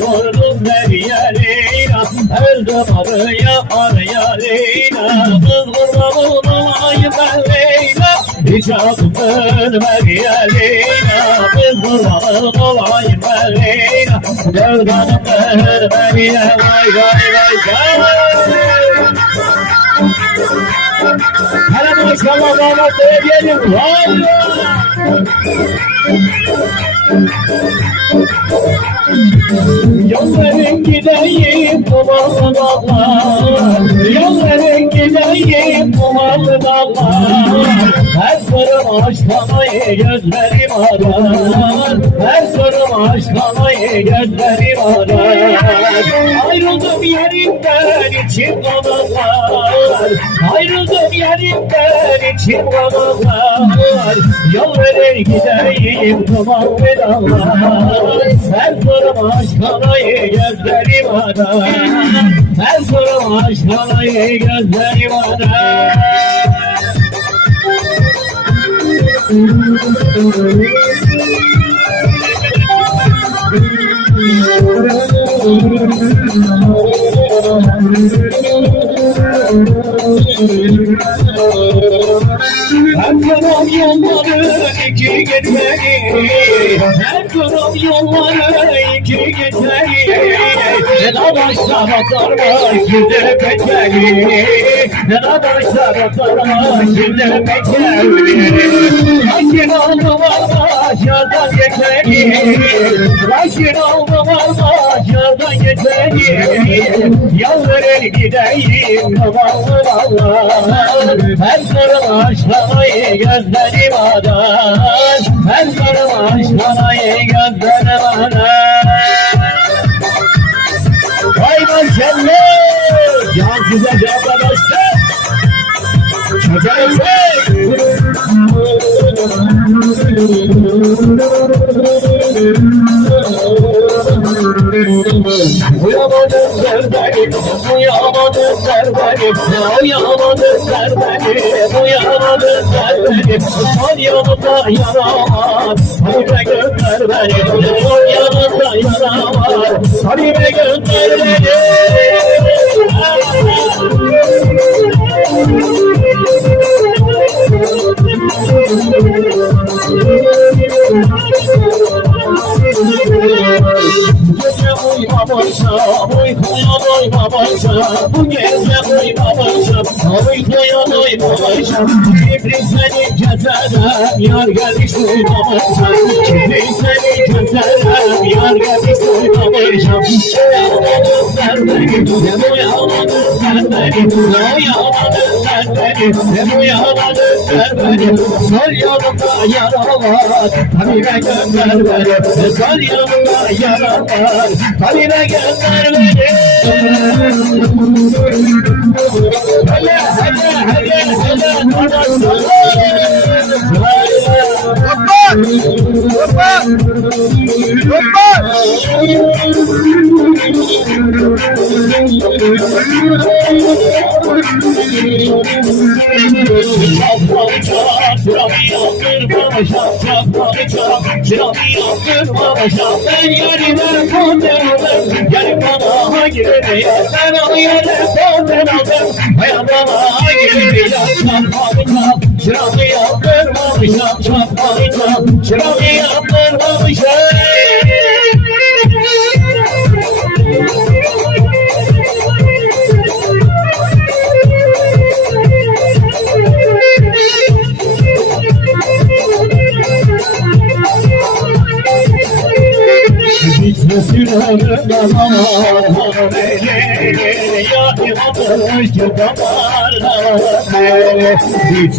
vurdum deriye, Leyla, öldüm araya, Leyla. Kız kurbanı olayım ben Leyla, hiç adım ölmeye, Leyla. Kız kurbanı olayım ben Leyla, dövdanım ölmeye, vay vay vay vay. Hele maşallah damat diyelim. Vay vay. Yolların gideyim dumanlı dağlar. Yolların gideyim dumanlı dağlar Her sorun aşkamayı gözlerim arar Her sorun aşkamayı gözlerim arar Ayrıldım yerimden içim kalanlar Ayrıldım yerimden içim kalanlar Yol verir gideyim dumanlı dağlar Her sorum aşkamayı gözlerim arar Her sorum aşkamayı gözlerim arar Her taraf yolları iki gitmeli Taraf yolları iki gitmeli Ne dadaşlar atarlar şimdi bekleri Ne dadaşlar atarlar şimdi bekleri Raşin aldı var başardan geçeri Raşin aldı var başardan geçeri Yalvarır gideyim. Babalı vallahi Her sorun aşkamayı gözlerim arar Her sorun aşkamayı gözlerim arar Vay maşallah Can size can arkadaşlar Çocuğa Uyamadım serbenim, uyamadım serbenim, uyamadım serbenim, uyamadım serbenim. Son yanımda yara var, Habibe gönder beni. Son yanımda yara var, Habibe gönder beni. Doymamışım Bu gece uyumamışım, uykuya doymamışım Kibrit seni keserem, yar gelmiş uyumamışım Kibrit seni keserem, yar gelmiş sen beni, ne uyanmadın sen beni Ne uyanmadın sen sen beni Sol yanımda kondem aldım Gelin bana aldım Bayan bana hangi ya Çapmalı çap, çıramı yaktırmamışam Çapmalı çap, çıramı yaktırmamışam Bitmesin ölümden aman Ya Thank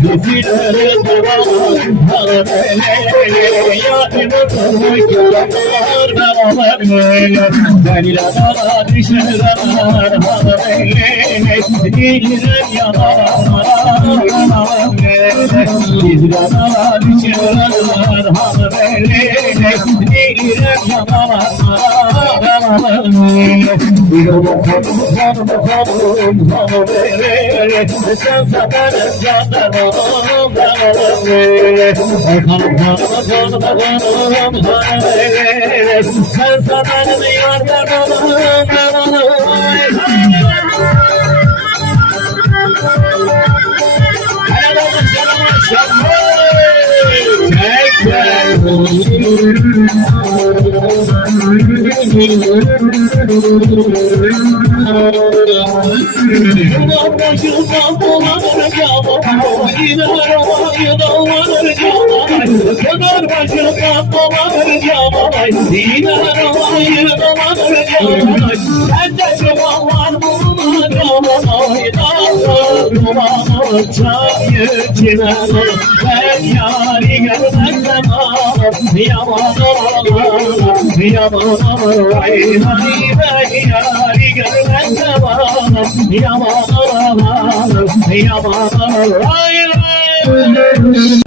you. Bitmesin ölümden aman Ya imamış yakamar Ben İlgilen yanar Biz kanalar çırar hanı belli Nilirem yamalar Sen satarım canlarım Sen satarım Ben yari görmezsem Yaman olur, yaman olur Vay vay ben yari görmezsem Yaman olur, yaman olur Vay vay